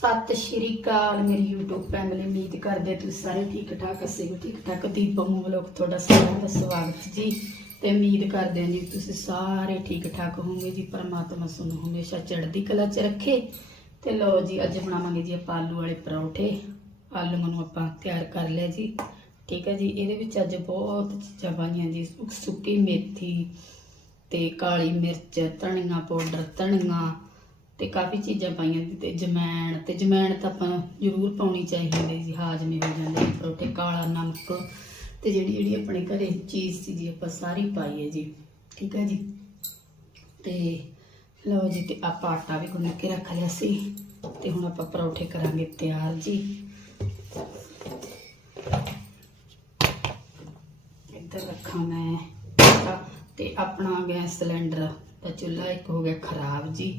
ਸਤਿ ਸ਼੍ਰੀ ਅਕਾਲ, ਮੇਰੀ YouTube family ਉਮੀਦ ਕਰਦੇ ਤੁਸੀਂ ਸਾਰੇ ਠੀਕ ਠਾਕ ਅਸੀਂ ਠੀਕ ਠਾਕ ਦੀਪਮ ਵਲੋਗ ਤੁਹਾਡਾ ਸਾਰਿਆਂ ਦਾ ਸਵਾਗਤ ਜੀ। ਤੇ ਉਮੀਦ ਕਰਦੇ ਹਾਂ ਜੀ ਤੁਸੀਂ ਸਾਰੇ ਠੀਕ ਠਾਕ ਹੋਵੋਗੇ ਜੀ, ਪਰਮਾਤਮਾ ਤੁਹਾਨੂੰ ਹਮੇਸ਼ਾ ਚੜ੍ਹਦੀ ਕਲਾ 'ਚ ਰੱਖੇ। ਤੇ ਲਓ ਜੀ, ਅੱਜ ਬਣਾਵਾਂਗੇ ਜੀ ਆਪਾਂ ਆਲੂ ਵਾਲੇ ਪਰੌਂਠੇ। ਆਲੂਆਂ ਨੂੰ ਆਪਾਂ ਤਿਆਰ ਕਰ ਲਿਆ ਜੀ। ਠੀਕ ਹੈ ਜੀ, ਇਹਦੇ ਵਿੱਚ ਅੱਜ ਬਹੁਤ ਚੀਜ਼ਾਂ ਪਾਈਆਂ ਜੀ ਸੁ- ਸੁੱਕੀ ਮੇਥੀ ਤੇ ਕਾਲੀ ਮਿਰਚ, ਧਨੀਆ ਪਾਊਡਰ, ਧਨੀਆ ਤੇ ਕਾਫੀ ਚੀਜ਼ਾਂ ਪਾਈਆਂ ਜੀ ਤੇ ਜਮੈਣ ਤੇ ਜਮੈਣ ਤਾਂ ਆਪਾਂ ਜ਼ਰੂਰ ਪਾਉਣੀ ਚਾਹੀਦੀ ਹੈ ਜੀ, ਹਾਜ਼ਮੇ ਹੋ ਜਾਂਦੇ ਨੇ ਕਾਲਾ ਨਮਕ ਤੇ ਜਿਹੜੀ ਜਿਹੜੀ ਆਪਣੇ ਘਰੇ ਚੀਜ਼ ਸੀ ਜੀ, ਆਪਾਂ ਸਾਰੀ ਪਾਈ ਹੈ ਜੀ, ਠੀਕ ਹੈ ਜੀ। ਤੇ ਲਓ ਜੀ, ਤੇ ਆਪਾਂ ਆਟਾ ਵੀ ਗੁੰਨ ਕੇ ਰੱਖ ਲਿਆ ਸੀ, ਤੇ ਹੁਣ ਆਪਾਂ ਪਰੌਠੇ ਕਰਾਂਗੇ ਤਿਆਰ ਜੀ। ਇੱਧਰ ਰੱਖਾਂ ਮੈਂ ਆਟਾ ਤੇ ਆਪਣਾ ਗੈਸ ਸਿਲੰਡਰ। ਤਾਂ ਚੁੱਲ੍ਹਾ ਇੱਕ ਹੋ ਗਿਆ ਖਰਾਬ ਜੀ।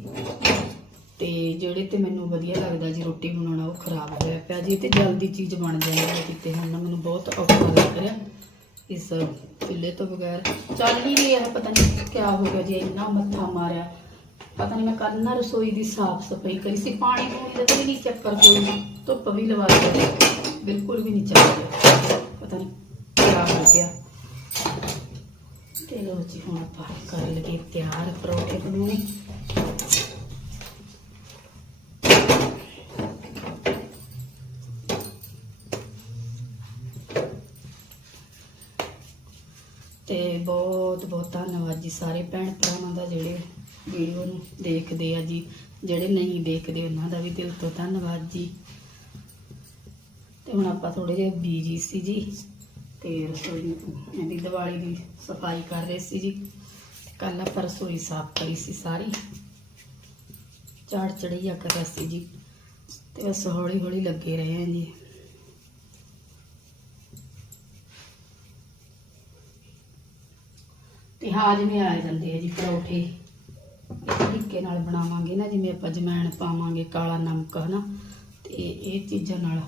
ਤੇ ਜਿਹੜੇ ਤੇ ਮੈਨੂੰ ਵਧੀਆ ਲੱਗਦਾ ਜੀ ਰੋਟੀ ਬਣਾਉਣਾ, ਉਹ ਖਰਾਬ ਹੋਇਆ ਪਿਆ ਜੀ। ਤੇ ਜਲਦੀ ਚੀਜ਼ ਬਣ ਜਾਂਦੀ ਹੈ ਕਿਤੇ ਹੁਣ ਮੈਨੂੰ ਬਹੁਤ ਔਖਾ ਲੱਗ ਰਿਹਾ ਇਸ ਚੁੱਲ੍ਹੇ ਤੋਂ ਬਗੈਰ। ਚੱਲ ਹੀ ਨਹੀਂ ਰਿਹਾ, ਪਤਾ ਨਹੀਂ ਕੀ ਹੋ ਗਿਆ ਜੀ, ਇੰਨਾ ਮੱਥਾ ਮਾਰਿਆ। ਪਤਾ ਨਹੀਂ ਮੈਂ ਕੱਲ ਨਾ ਰਸੋਈ ਦੀ ਸਾਫ਼ ਸਫ਼ਾਈ ਕਰੀ ਸੀ, ਪਾਣੀ ਪੂਣੀ ਦਾ ਤਾਂ ਨਹੀਂ ਚੱਕਰ ਕੋਈ ਧੁੱਪ ਵੀ ਲਵਾ ਦਿੱਤੀ, ਬਿਲਕੁਲ ਵੀ ਨਹੀਂ ਚੱਲ ਰਿਹਾ ਪਤਾ ਨਹੀਂ ਕੀ ਹੋ ਗਿਆ। ਤੇ ਲੋ ਜੀ, ਹੁਣ ਆਪਾਂ ਕਰ ਲਗੇ ਤਿਆਰ ਪਰੌਠੇ ਬਣਾਉਣੇ। ਤੇ ਬਹੁਤ ਬਹੁਤ ਧੰਨਵਾਦ ਜੀ ਸਾਰੇ ਭੈਣ ਭਰਾਵਾਂ ਦਾ ਜਿਹੜੇ ਵੀਡੀਓ ਨੂੰ ਦੇਖਦੇ ਆ ਜੀ, ਜਿਹੜੇ ਨਹੀਂ ਦੇਖਦੇ ਉਹਨਾਂ ਦਾ ਵੀ ਦਿਲ ਤੋਂ ਧੰਨਵਾਦ ਜੀ। ਤੇ ਹੁਣ ਆਪਾਂ ਥੋੜੇ ਜਿਹਾ ਬੀਜੀ ਸੀ ਜੀ। ਤੇ ਰਸੋਈ ਦੀ ਦੀਵਾਲੀ ਦੀ ਸਫ਼ਾਈ ਕਰ ਰਹੇ ਸੀ ਜੀ। ਕੱਲ ਆਪਾਂ ਰਸੋਈ ਸਾਫ਼ ਕਰੀ ਸੀ ਸਾਰੀ। ਝਾੜ ਚੜਈਆ ਕਰ ਰਹੇ ਸੀ ਜੀ। ਤੇ ਬਸ ਹੌਲੀ ਹੌਲੀ ਲੱਗੇ ਰਹੇ ਹਾਂ ਜੀ। ਤੇ ਹਾਜ਼ਮੇ ਆ ਜਾਂਦੇ ਆ ਜੀ ਪਰੌਠੇ। ਇਸ ਤਰੀਕੇ ਨਾਲ ਬਣਾਵਾਂਗੇ ਨਾ, ਜਿਵੇਂ ਆਪਾਂ ਜਮੈਣ ਪਾਵਾਂਗੇ ਕਾਲਾ ਨਮਕ, ਹਨਾ। ਤੇ ਇਹ ਚੀਜ਼ਾਂ ਨਾਲ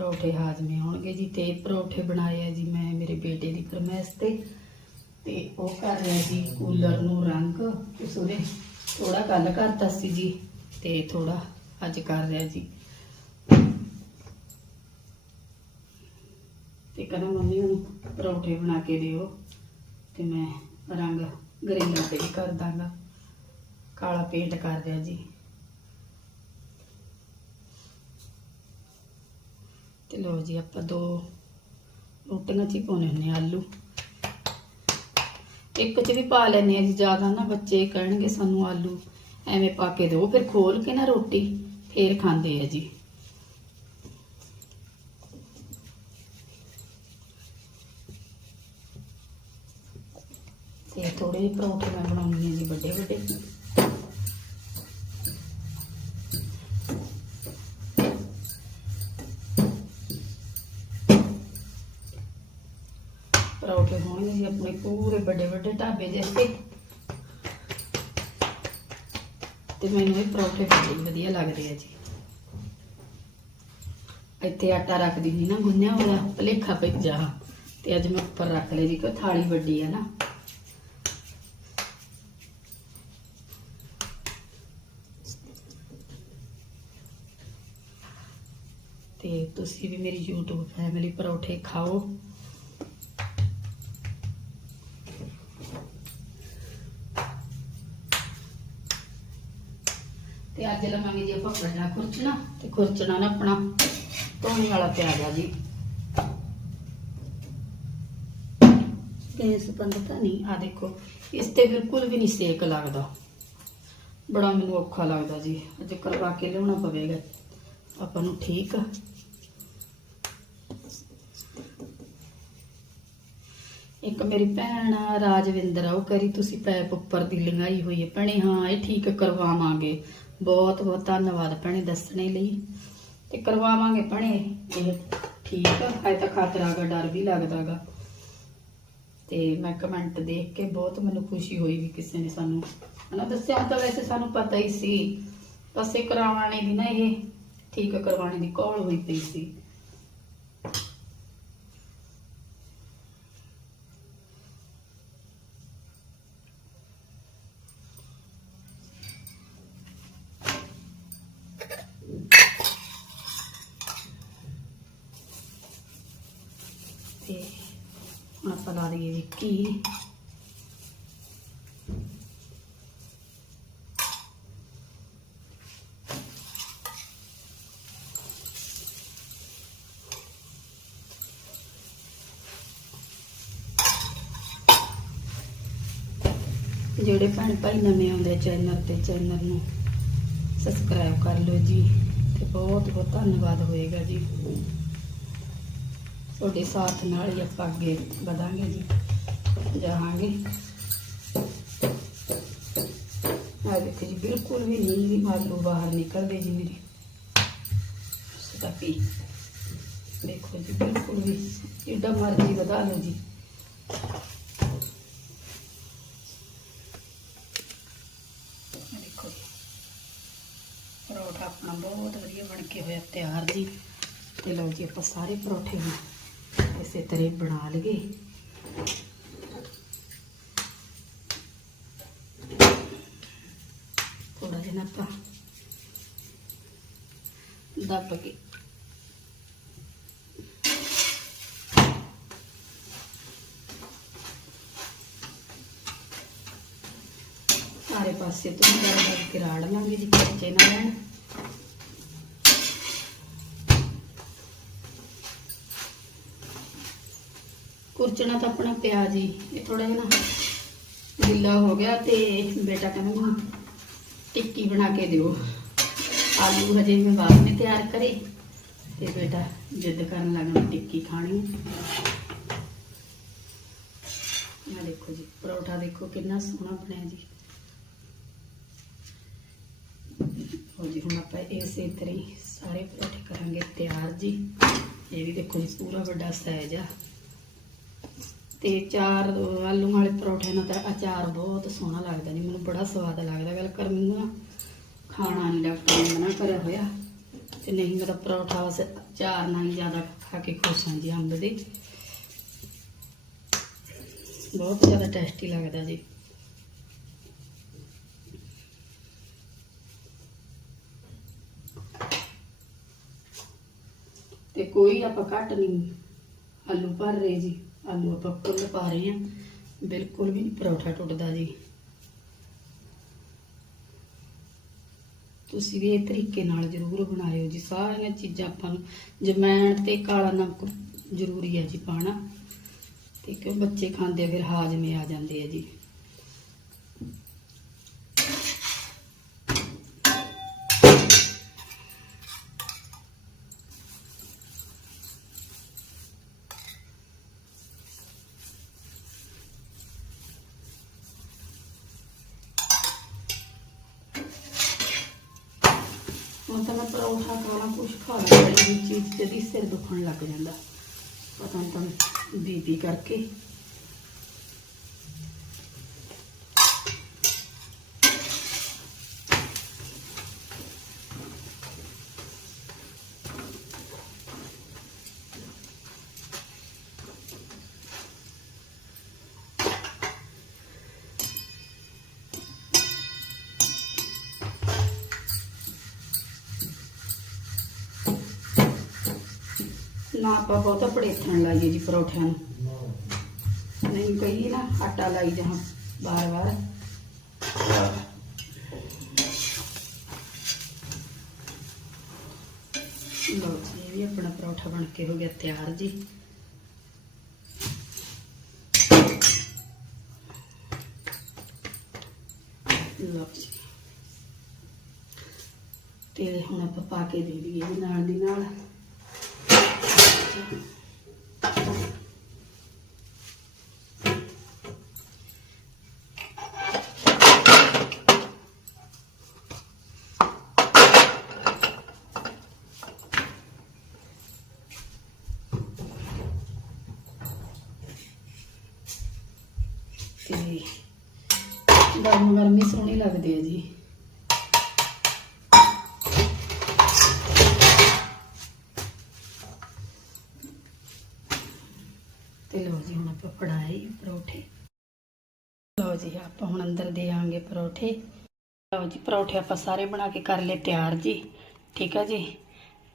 ਪਰੌਠੇ ਹਾਜ਼ਮੇ ਹੋਣਗੇ ਜੀ ਤੇ ਪਰੌਠੇ ਬਣਾਏ ਆ ਜੀ ਮੈਂ ਮੇਰੇ ਬੇਟੇ ਦੀ ਫਰਮਾਇਸ਼ ਤੇ। ਤੇ ਉਹ ਕਰ ਰਿਹਾ ਜੀ ਕੂਲਰ ਨੂੰ ਰੰਗ ਉਸ ਉਹਦੇ ਥੋੜਾ ਕੱਲ ਕਰਤਾ ਸੀ ਜੀ ਤੇ ਥੋੜਾ ਅੱਜ ਕਰ ਰਿਹਾ ਜੀ। ਤੇ ਕਹਿੰਦਾ ਮੰਮੀ ਨੂੰ ਪਰੌਠੇ ਬਣਾ ਕੇ ਦਿਓ ਤੇ ਮੈਂ ਰੰਗ ਗਰੀਨਾ ਤੇ ਕਰ ਦਾਂਗਾ। ਕਾਲਾ ਪੇਂਟ ਕਰ ਦਿਆ ਜੀ। ਤੇ ਲਓ ਜੀ ਆਪਾਂ ਦੋ ਰੋਟੀਆਂ ਚ ਹੀ ਪਾਉਣੇ ਹੁੰਦੇ ਆ ਆਲੂ। ਇੱਕ ਚ ਵੀ ਪਾ ਲੈਣੇ ਆ ਜੀ, ਜ਼ਿਆਦਾ ਨਾ ਬੱਚੇ ਕਹਿਣਗੇ ਸਾਨੂੰ ਆਲੂ ਐਵੇਂ ਪਾ ਕੇ ਦਿਓ, ਫਿਰ ਖੋਲ ਕੇ ਨਾ ਰੋਟੀ ਫੇਰ ਖਾਂਦੇ ਆ ਜੀ। ਤੇ ਥੋੜੇ ਜਿਹੇ ਪਰੌਂਠੇ ਮੈਂ ਬਣਾਉਣੀ ਆ ਜੀ ਵੱਡੇ ਵੱਡੇ ਪਰੌਂਠੇ ਹੋਣਗੇ ਆਪਣੇ ਪੂਰੇ ਵੱਡੇ ਵੱਡੇ ਢਾਬੇ ਜਿਹੇ ਤੇ ਮੈਨੂੰ ਇਹ ਪਰੌਂਠੇ ਬੜੇ ਵਧੀਆ ਲੱਗਦੇ ਆ ਜੀ। ਇੱਥੇ ਆਟਾ ਰੱਖਦੀ ਸੀ ਨਾ, ਗੁੰਨਿਆ ਹੋਇਆ, ਭਲੇਖਾ ਪੈ ਤੇ ਅੱਜ ਮੈਂ ਉੱਪਰ ਰੱਖ ਲਈ ਜੀ ਕਿ ਥਾਲੀ ਵੱਡੀ ਆ ਨਾ। ਤੇ ਤੁਸੀਂ ਵੀ ਮੇਰੀ YouTube ਫੈਮਿਲੀ ਪਰੌਂਠੇ ਖਾਓ। ਤੇ ਅੱਜ ਲਵਾਂਗੇ ਜੀ ਆਪਾਂ ਵੱਡਾ ਖੁਰਚਣਾ ਤੇ ਖੁਰਚਣਾ ਨਾ ਆਪਣਾ ਧੋਣੇ ਵਾਲਾ ਪਿਆਜ਼ ਆ ਜੀ। ਗੈਸ ਬੰਦ ਤਾਂ ਨਹੀਂ ਆ ਦੇਖੋ ਇਸ ਤੇ ਬਿਲਕੁਲ ਵੀ ਨਹੀਂ ਸੇਕ ਲੱਗਦਾ। ਬੜਾ ਮੈਨੂੰ ਔਖਾ ਲੱਗਦਾ ਜੀ ਅੱਜ ਕਰਵਾ ਕੇ ਲਿਆਉਣਾ ਪਵੇਗਾ। ਆਪਾਂ ਨੂੰ ਠੀਕ ਆ। ਇੱਕ ਮੇਰੀ ਭੈਣ ਆ, ਰਾਜਵਿੰਦਰ ਆ ਉਹ ਕਰੀ ਤੁਸੀਂ ਪੈਪ ਉੱਪਰ ਦੀ ਲੰਗਾਈ ਹੋਈ ਹੈ ਭੈਣੇ। ਹਾਂ ਇਹ ਠੀਕ ਕਰਵਾਵਾਂਗੇ। ਬਹੁਤ ਬਹੁਤ ਧੰਨਵਾਦ ਭੈਣੇ ਦੱਸਣੇ ਲਈ। ਤੇ ਕਰਵਾਵਾਂਗੇ ਭੈਣੇ, ਇਹ ਠੀਕ ਆ ਤਾਂ ਖਤਰਾ ਗਾ ਡਰ ਵੀ ਲੱਗਦਾਗਾ ਤੇ ਮੈਂ ਕਮੈਂਟ ਦੇਖ ਕੇ ਬਹੁਤ ਮੈਨੂੰ ਖੁਸ਼ੀ ਹੋਈ ਵੀ ਕਿਸੇ ਨੇ ਸਾਨੂੰ, ਹਨਾ, ਦੱਸਿਆ ਤਾਂ ਵੈਸੇ ਸਾਨੂੰ ਪਤਾ ਹੀ ਸੀ। ਬਸ ਇਹ ਕਰਾਉਣੇ ਦੀ ਨਾ ਇਹ, ਠੀਕ ਕਰਵਾਣੇ ਦੀ ਕੌਲ ਹੋਈ ਪਈ ਸੀ। ਹੁਣ ਆਪਾਂ ਲਾ ਦਈਏ ਜੀ ਘੀ ਜਿਹੜੇ ਭੈਣ ਭਾਈ ਨਵੇਂ ਆਉਂਦੇ ਚੈਨਲ ਤੇ, ਚੈਨਲ ਨੂੰ ਸਬਸਕ੍ਰਾਈਬ ਕਰ ਲਓ ਜੀ ਤੇ ਬਹੁਤ ਬਹੁਤ ਧੰਨਵਾਦ ਹੋਏਗਾ ਜੀ। ਤੁਹਾਡੇ ਸਾਥ ਨਾਲ ਹੀ ਆਪਾਂ ਅੱਗੇ ਵਧਾਂਗੇ ਜੀ, ਜਾਵਾਂਗੇ। ਆ ਦੇਖੋ ਜੀ, ਬਿਲਕੁਲ ਵੀ ਨੀਂਦ ਵੀ ਮਾਤਰੂ ਬਾਹਰ ਨਿਕਲਦੇ ਜੀ ਮੇਰੀ। ਸਟਾਪੀ ਦੇਖੋ ਜੀ, ਬਿਲਕੁਲ ਵੀ ਜਿੱਡਾ ਮਰਜ਼ੀ ਵਧਾ ਲਓ ਜੀ। ਦੇਖੋ ਜੀ, ਪਰੌਠਾ ਆਪਣਾ ਬਹੁਤ ਵਧੀਆ ਬਣ ਕੇ ਹੋਇਆ ਤਿਆਰ ਜੀ। ਤੇ ਲਓ ਜੀ, ਆਪਾਂ ਸਾਰੇ ਪਰੌਠੇ ਨੂੰ ਇਸੇ ਤਰ੍ਹਾਂ ਹੀ ਬਣਾ ਲਈਏ। ਥੋੜਾ ਜਿਹਾ ਆਪਾਂ ਦੱਬ ਕੇ। ਸਾਰੇ ਪਾਸੇ ਤੋਂ ਜਰਾ ਦੱਬ ਕੇ ਰਾੜ ਲਾਂਗੇ ਜੀ, ਕੱਚੇ ਨਾ ਰਹਿਣ। ਕੁਰਚਣਾ ਤਾਂ ਆਪਣਾ ਪਿਆ ਜੀ ਇਹ ਥੋੜਾ ਜਿਹਾ ਨਾ ਗਿੱਲਾ ਹੋ ਗਿਆ ਤੇ ਬੇਟਾ ਕਹਿੰਦਾ ਮੈਨੂੰ ਟਿੱਕੀ ਬਣਾ ਕੇ ਦਿਓ। ਆਲੂ ਹਜੇ ਮੈਂ ਬਾਅਦ ਨੇ ਤਿਆਰ ਕਰੇ ਤੇ ਬੇਟਾ ਜਿੱਦ ਕਰਨ ਲੱਗ ਟਿੱਕੀ ਖਾਣੀ। ਆ ਦੇਖੋ ਜੀ, ਪਰੌਠਾ ਦੇਖੋ ਕਿੰਨਾ ਸੋਹਣਾ ਬਣਿਆ ਜੀ। ਹੋ ਜੀ, ਹੁਣ ਆਪਾਂ ਇਸੇ ਤਰ੍ਹਾਂ ਸਾਰੇ ਪਰੌਠੇ ਕਰਾਂਗੇ ਤਿਆਰ ਜੀ। ਇਹ ਵੀ ਦੇਖੋ ਜੀ, ਪੂਰਾ ਵੱਡਾ ਸਾਈਜ਼ ਆ। ਤੇ ਚਾਰ ਆਲੂ ਵਾਲੇ ਪਰੌਠੇ ਨਾਲ ਤਾਂ ਅਚਾਰ ਬਹੁਤ ਸੋਹਣਾ ਲੱਗਦਾ ਜੀ, ਮੈਨੂੰ ਬੜਾ ਸਵਾਦ ਲੱਗਦਾ, ਗੱਲ ਕਰ ਮੈਨੂੰ ਨਾ। ਖਾਣਾ ਨਹੀਂ ਡਾਕਟਰ ਨੇ ਮਨਾ ਕਰਿਆ ਹੋਇਆ। ਤੇ ਨਹੀਂ, ਮੇਰਾ ਪਰੌਠਾ ਬਸ ਅਚਾਰ ਨਾਲ ਹੀ ਜ਼ਿਆਦਾ ਖਾ ਕੇ ਖੁਸ਼ ਹਾਂ ਜੀ, ਅੰਬ ਦੇ। ਬਹੁਤ ਜ਼ਿਆਦਾ ਟੇਸਟੀ ਲੱਗਦਾ ਜੀ। ਤੇ ਕੋਈ ਆਪਾਂ ਘੱਟ ਨਹੀਂ, ਆਲੂ ਭਰ ਰਹੇ ਜੀ। ਆਲੂ ਆਪਾਂ ਫੁੱਲ ਪਾ ਰਹੇ ਹਾਂ। ਬਿਲਕੁਲ ਵੀ ਨਹੀਂ ਪਰੌਠਾ ਟੁੱਟਦਾ ਜੀ। ਤੁਸੀਂ ਵੀ ਇਹ ਤਰੀਕੇ ਨਾਲ ਜ਼ਰੂਰ ਬਣਾਇਓ ਜੀ। ਸਾਰੀਆਂ ਚੀਜ਼ਾਂ ਆਪਾਂ ਨੂੰ ਜਮੈਣ ਤੇ ਕਾਲਾ ਨਮਕ ਜ਼ਰੂਰੀ ਹੈ ਜੀ ਪਾਣਾ ਤੇ ਕਿਉਂ ਬੱਚੇ ਖਾਂਦੇ ਫਿਰ ਹਾਜ਼ਮੇ ਆ ਜਾਂਦੇ ਆ ਜੀ। ਪਰੌਠਾ ਖਾਣਾ ਕੁਛ ਖਾ ਲਿਆ ਬੜੀ ਚੀਜ਼ ਜਦੀ ਸਿਰ ਦੁਖਣ ਲੱਗ ਜਾਂਦਾ। ਪਤਾ ਨਹੀਂ ਤਾਂ ਬੀਪੀ ਕਰਕੇ ਨਾ ਆਪਾਂ ਬਹੁਤਾ ਪੜੇਥਣ ਲਾਈਏ ਜੀ ਪਰੌਠਿਆਂ ਨੂੰ। ਨਹੀਂ ਕਹੀ ਨਾ, ਆਟਾ ਲਾਈ ਜਾਂ ਬਾਰ ਬਾਰ ਲਓ ਜੀ, ਇਹ ਵੀ ਆਪਣਾ ਪਰੌਠਾ ਬਣ ਕੇ ਹੋ ਗਿਆ ਤਿਆਰ ਜੀ। ਲਓ ਜੀ। ਤੇ ਹੁਣ ਆਪਾਂ ਪਾ ਕੇ ਦੇ ਦਈਏ ਨਾਲ ਦੀ ਨਾਲ। ਤੇ ਗਰਮ ਗਰਮ ਹੀ ਸੋਹਣੀ ਲੱਗਦੀ ਹੈ ਜੀ ਤੇ ਲਓ ਜੀ ਹੁਣ ਆਪਾਂ ਫੜਾਏ ਪਰੌਠੇ। ਲਓ ਜੀ, ਆਪਾਂ ਹੁਣ ਅੰਦਰ ਦੇ ਆਂਗੇ ਪਰੌਠੇ। ਲਓ ਜੀ, ਪਰੌਠੇ ਆਪਾਂ ਸਾਰੇ ਬਣਾ ਕੇ ਕਰ ਲਏ ਤਿਆਰ ਜੀ। ਠੀਕ ਆ ਜੀ?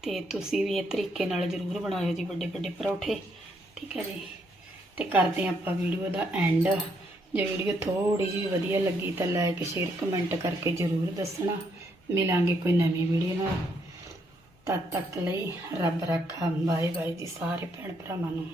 ਤੇ ਤੁਸੀਂ ਵੀ ਇਹ ਤਰੀਕੇ ਨਾਲ ਜ਼ਰੂਰ ਬਣਾਇਓ ਜੀ ਵੱਡੇ ਵੱਡੇ ਪਰੌਠੇ। ਠੀਕ ਹੈ ਜੀ? ਤੇ ਕਰਦੇ ਹਾਂ ਆਪਾਂ ਵੀਡੀਓ ਦਾ ਐਂਡ। ਜੇ ਵੀਡੀਓ ਥੋੜੀ ਜਿਹੀ ਵਧੀਆ ਲੱਗੀ ਤਾਂ ਲਾਈਕ, ਸ਼ੇਅਰ, ਕਮੈਂਟ ਕਰਕੇ ਜਰੂਰ ਦੱਸਣਾ। ਮਿਲਾਂਗੇ ਕੋਈ ਨਵੀਂ ਵੀਡੀਓ ਨਾਲ। ਤਦ ਤੱਕ ਲਈ ਰੱਬ ਰੱਖਾ। ਬਾਏ ਬਾਏ ਜੀ ਸਾਰੇ ਭੈਣ ਭਰਾਵਾਂ ਨੂੰ।